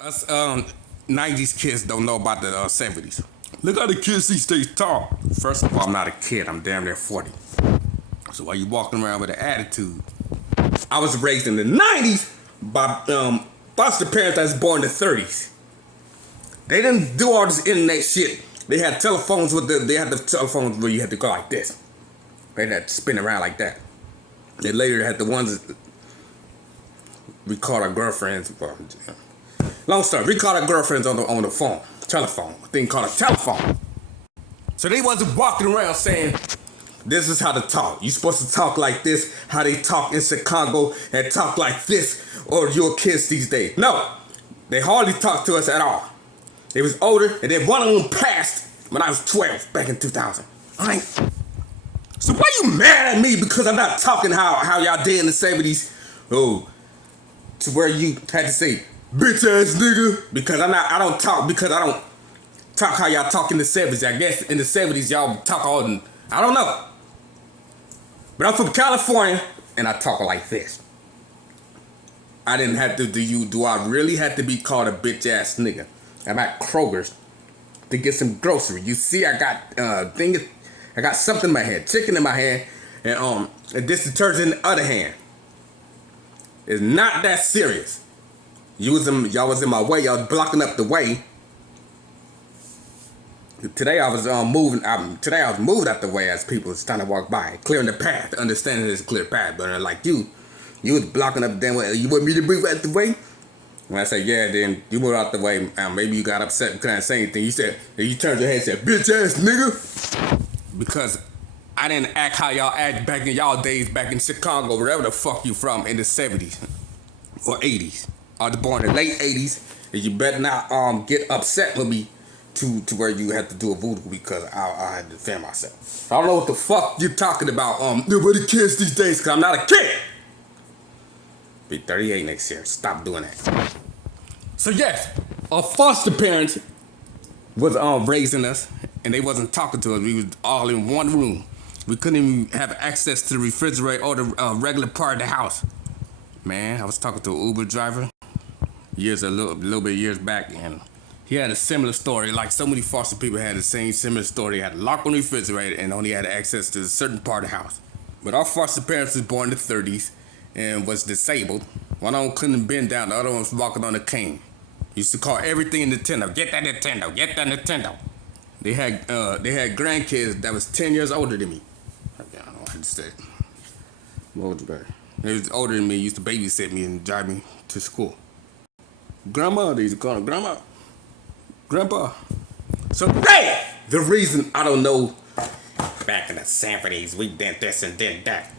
Us 90's kids don't know about the 70's. Look how the kids these days talk. First of all, I'm not a kid. I'm damn near 40. So why you walking around with an attitude? I was raised in the 90's by foster parents that was born in the 30's. They didn't do all this internet shit. They had telephones they had the telephones where you had to go like this. They had to spin around like that. They later had the ones that we called our girlfriends. Long story, we called our girlfriends on the phone, telephone, a thing called a telephone. So they wasn't walking around saying, this is how to talk. You supposed to talk like this, how they talk in Chicago, and talk like this, or your kids these days. No, they hardly talked to us at all. They was older, and then one of them passed when I was 12, back in 2000. All right? So why you mad at me because I'm not talking how y'all did in the 70's? Oh, to where you had to say, bitch ass nigga, because I don't talk how y'all talk in the 70's. I guess in the 70's y'all talk all, I don't know. But I'm from California, and I talk like this. I didn't have to do I really have to be called a bitch ass nigga? I'm at Kroger's to get some grocery. You see, I got something in my hand, chicken in my hand, and this detergent in the other hand. It's not that serious. Y'all was in my way. Y'all was blocking up the way. Today I was moving. Today I was moving out the way as people was trying to walk by, clearing the path, understanding this clear path. But like you was blocking up the damn way. You want me to move out the way? When I said yeah, then you moved out the way. Maybe you got upset because I didn't say anything. You turned your head and said, "Bitch ass nigga," because I didn't act how y'all act back in y'all days, back in Chicago, wherever the fuck you from, in the 70's or 80's. I was born in the late 80's, and you better not get upset with me to where you had to do a voodoo because I had to defend myself. I don't know what the fuck you're talking about. Nobody kids these days because I'm not a kid. Be 38 next year. Stop doing that. So yes, our foster parents was raising us, and they wasn't talking to us. We was all in one room. We couldn't even have access to the refrigerator or the regular part of the house. Man, I was talking to an Uber driver a little bit years back, and he had a similar story. Like so many foster people had the same similar story. They had a lock on the refrigerator and only had access to a certain part of the house. But our foster parents was born in the 30's and was disabled. One of them couldn't bend down, the other one was walking on a cane. Used to call everything Nintendo. Get that Nintendo, get that Nintendo. They had grandkids that was 10 years older than me. I don't know how to say it. What was better? They was older than me, used to babysit me and drive me to school. Grandma, they used to call her Grandma. Grandpa. So, hey! The reason I don't know, back in the 70's, we did this and did that.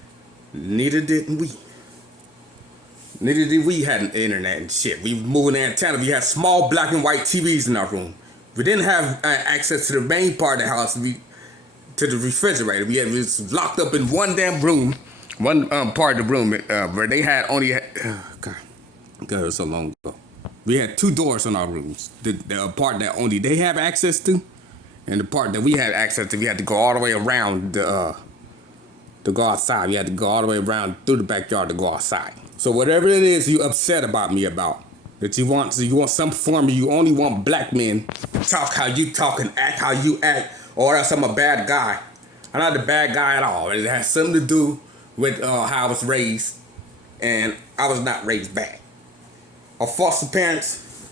Neither did we. Neither did we had an internet and shit. We was moving antenna. We had small black and white TVs in our room. We didn't have access to the main part of the house, to the refrigerator. We was locked up in one damn room, one part of the room where they had only, God, it was so long ago. We had two doors on our rooms. The part that only they have access to, and the part that we had access to, we had to go all the way around to go outside. We had to go all the way around through the backyard to go outside. So whatever it is you upset about me about, that you want some form of, you only want black men to talk how you talk and act how you act, or else I'm a bad guy. I'm not a bad guy at all. It has something to do with how I was raised, and I was not raised bad. Our foster parents,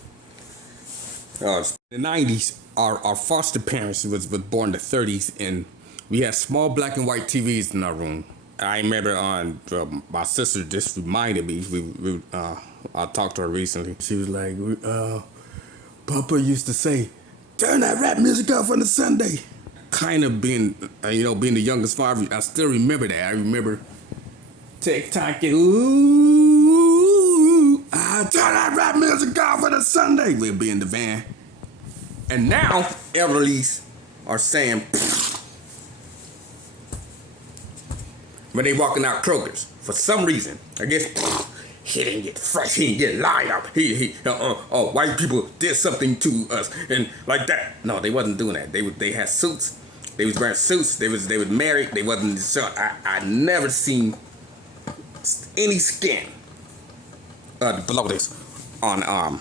in the 90's, our foster parents was born in the 30's, and we had small black and white TVs in our room. I remember my sister just reminded me, I talked to her recently. She was like, Papa used to say, turn that rap music off on a Sunday. Kind of being the youngest father, I still remember that. I remember TikTok, ooh, turn that rap music off on a Sunday. We'll be in the van. And now, elderlies are saying, when they walking out Kroger's, for some reason, I guess, he didn't get fresh, he didn't get lined up, white people did something to us, and like that. No, they wasn't doing that. They had suits, they was wearing suits, they was married, they wasn't, so I never seen any skin below this on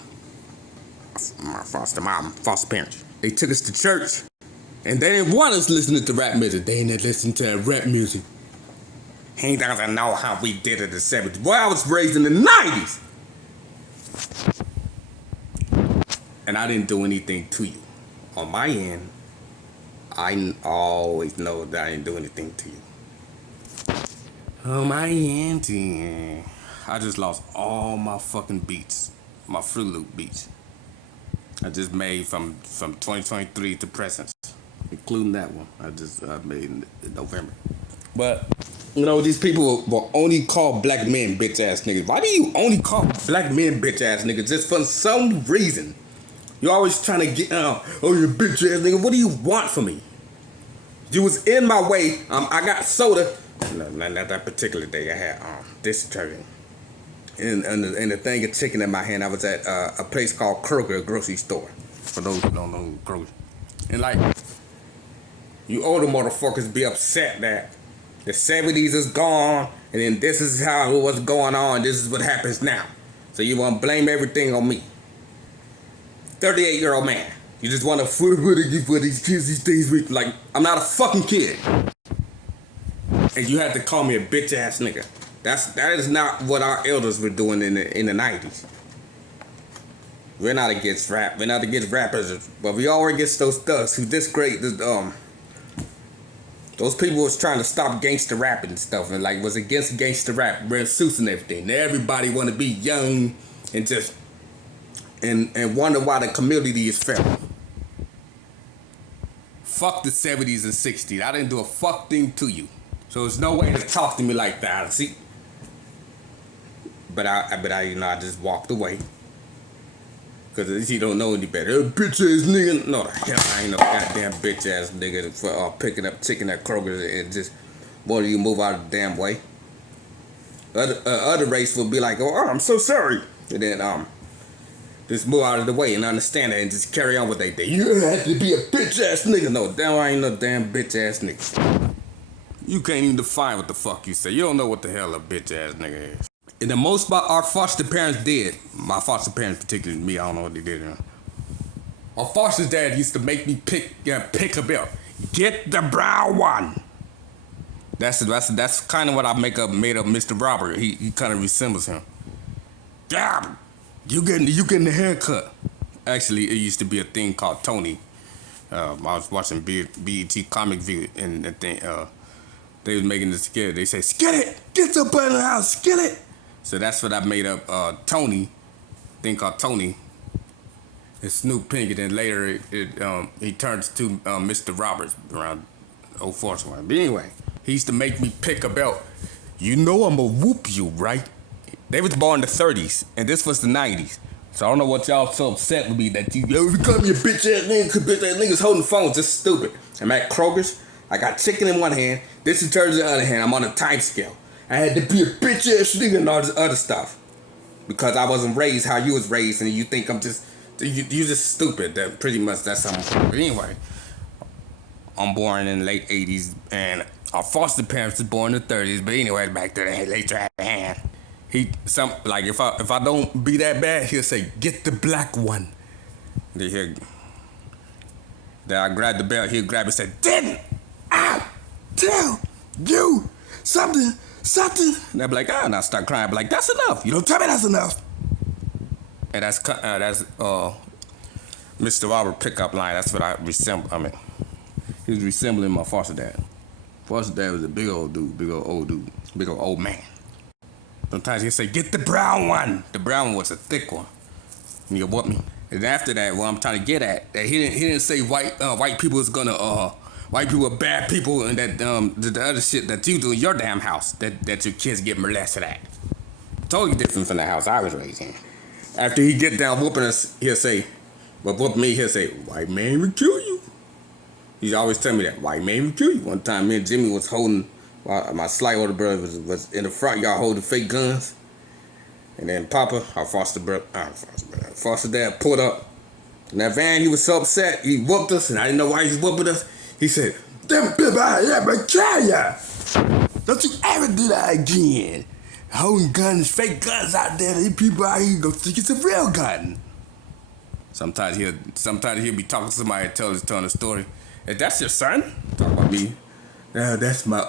foster parents. They took us to church, and they didn't want us listening to rap music. They didn't listen to rap music. He doesn't know how we did it in the 70s. Boy, I was raised in the 90s. And I didn't do anything to you. On my end, I always know that I didn't do anything to you. On my end, yeah. I just lost all my fucking beats. My Fruit Loop beats. I just made from 2023 to present. Including that one. I made in November. But, you know, these people will only call black men bitch ass niggas. Why do you only call black men bitch ass niggas? Just for some reason. You're always trying to get, oh, you bitch ass nigga. What do you want from me? You was in my way. I got soda. No, not that particular day. I had this detergent. And the thing of chicken in my hand. I was at a place called Kroger, a grocery store. For those who don't know Kroger. And like, you older motherfuckers be upset that the 70s is gone, and then this is how it was going on, this is what happens now. So you want to blame everything on me. 38-year-old man. You just want to for these kids these days. Like, I'm not a fucking kid. And you have to call me a bitch ass nigga. That is not what our elders were doing in the 90s. We're not against rap. We're not against rappers, but we are against those thugs who those people was trying to stop gangster rapping and stuff, and like was against gangster rap, wearing suits and everything. Everybody want to be young and just and wonder why the community is failing. Fuck the 70s and 60s. I didn't do a fuck thing to you, so there's no way to talk to me like that. See, but I you know, I just walked away. Cause at least he don't know any better. Bitch ass nigga. No, the hell I ain't no goddamn bitch ass nigga for picking up chicken at Kroger and just wanting you move out of the damn way. Other race will be like, oh, I'm so sorry, and then just move out of the way and understand it and just carry on with their day. You have to be a bitch ass nigga. No, damn, I ain't no damn bitch ass nigga. You can't even define what the fuck you say. You don't know what the hell a bitch ass nigga is. And the most our foster parents did, my foster parents, particularly me, I don't know what they did. Our foster dad used to make me pick a belt. Get the brown one. That's kind of what I made up Mr. Robert. He kind of resembles him. Damn, you getting the haircut. Actually, it used to be a thing called Tony. I was watching BET Comic View, and the thing, they was making this skit. They say, "Skillet, get up out of the house, Skillet." So that's what I made up, Tony, thing called Tony. It's Snoop Pink, and then later he turns to Mr. Roberts around 04 somewhere. But anyway, he used to make me pick a belt. You know I'm gonna whoop you, right? They was born in the 30s, and this was the 90s. So I don't know what y'all so upset with me that you become your bitch ass nigga, cause bitch ass niggas holding phones, just stupid. I'm at Kroger's, I got chicken in one hand, this detergent in the other hand, I'm on a time scale. I had to be a bitch ass nigga and all this other stuff. Because I wasn't raised how you was raised, and you think I'm just, you just stupid. That pretty much that's how I'm from. But anyway, I'm born in the late 80s, and our foster parents was born in the 30s. But anyway, back to the later hand. If I don't be that bad, he'll say, get the black one. Then I grab the belt, he'll grab it and say, didn't I tell you something? And I'll be like, and I'll start crying. I'll be like, that's enough. You don't tell me that's enough. And that's Mr. Robert pickup line. That's what I resemble. I mean, he was resembling my foster dad. Foster dad was a big old dude, big old old man. Sometimes he'd say, get the brown one. The brown one was a thick one. And you whoop me. And after that, what I'm trying to get at, that he didn't say white people is gonna white people are bad people, and that the other shit that you do in your damn house that your kids get molested at. Totally different from the house I was raised in. After he get down whooping us, he'll say, but whoop me, he'll say, white man will kill you. He's always telling me that, white man will kill you. One time me and Jimmy was holding, my slight older brother was in the front yard holding fake guns. And then Papa, our foster dad pulled up. In that van, he was so upset, he whooped us, and I didn't know why he was whooping us. He said, them people out here will kill ya. Don't you ever do that again. Holding guns, fake guns out there, these people out here go think it's a real gun. Sometimes he'll be talking to somebody and telling a story. Is that your son? Talk about me. Yeah, that's my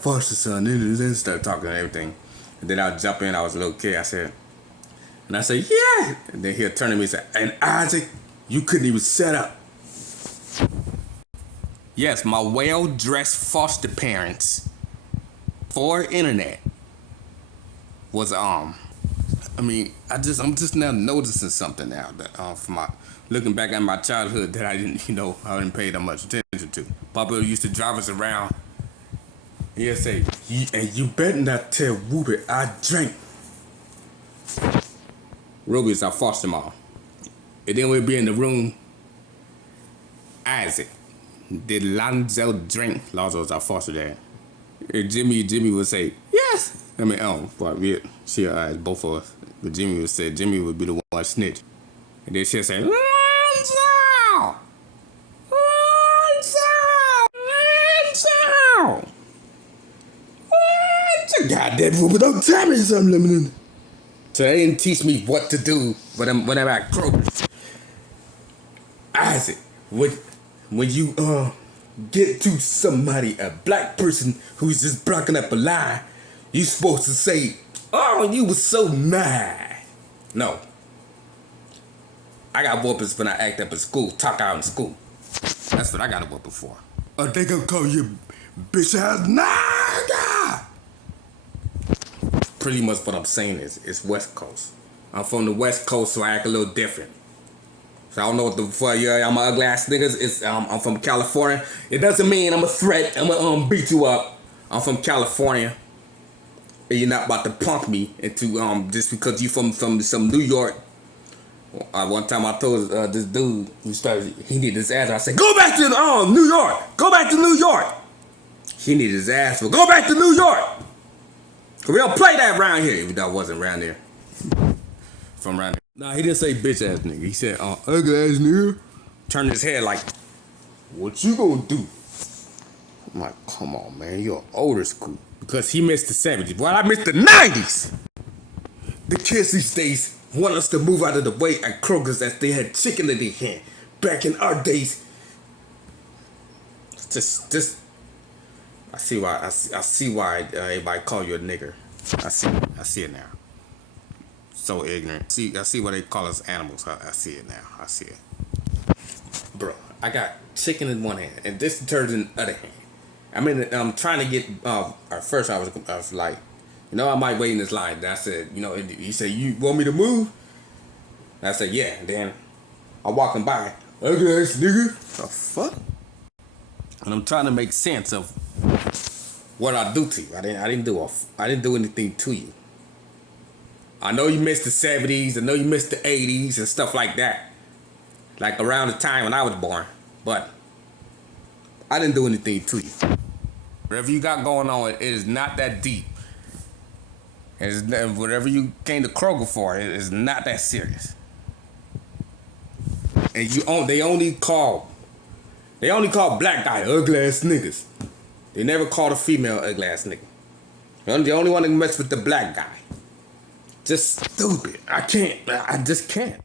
foster son. Then start talking and everything. And then I'll jump in. I was a little kid. I said, yeah. And then he'll turn to me and say, and Isaac, you couldn't even set up. Yes, my well-dressed foster parents for internet was I'm just now noticing something now that from my looking back at my childhood that I didn't pay that much attention to. Papa used to drive us around. He'd say, and you better not tell Ruby I drank. Ruby is our foster mom. And then we'd be in the room. Isaac, did Lonzo drink? Lonzo was our foster dad. And Jimmy would say, yes. She eyes both of us. But Jimmy would be the one snitch. And then she'd say, Lonzo! Goddamn Ruby, don't tell me something. So they didn't teach me what to do when I'm at Kroger. Isaac, when you get to somebody, a black person who's just blocking up a lie, you supposed to say, oh, you was so mad. No. I got whoopings when I act up in school, talk out in school. That's what I got a whooping for. They gonna call you bitch ass nigga. Pretty much what I'm saying is it's West Coast. I'm from the West Coast, so I act a little different. So I don't know what the fuck, I'm an ugly ass niggas. I'm from California. It doesn't mean I'm a threat. I'm gonna beat you up. I'm from California. And you're not about to punk me into just because you from some New York. One time I told this dude he needed his ass. I said, go back to New York. Go back to New York. He needed his ass. Well, go back to New York. Cause we don't play that around here. Even though I wasn't around there. From around there. Nah, he didn't say bitch ass nigga. He said ugly ass nigga. Turned his head like, what you gonna do? I'm like, come on, man, you're older school. Because he missed the 70's. Well, I missed the 90's. The kids these days want us to move out of the way at Kroger's as they had chicken in their hand. Back in our days. Just I see why everybody call you a nigger. I see it now. So ignorant. I see why they call us animals. I see it now. I see it. Bro, I got chicken in one hand and this detergent in the other hand. I'm trying to get, at first I was like, I might wait in this line. Then I said, he said, you want me to move? And I said, yeah. And then I'm walking by. Okay, ass nigga. The fuck? And I'm trying to make sense of what I do to you. I didn't do anything to you. I know you missed the 70's. I know you missed the 80's and stuff like that. Like around the time when I was born. But I didn't do anything to you. Whatever you got going on, it is not that deep. Whatever you came to Kroger for, it is not that serious. And they only call black guy ugly ass niggas. They never called a female ugly ass nigga. The only one that mess with the black guy. Just stupid. I just can't.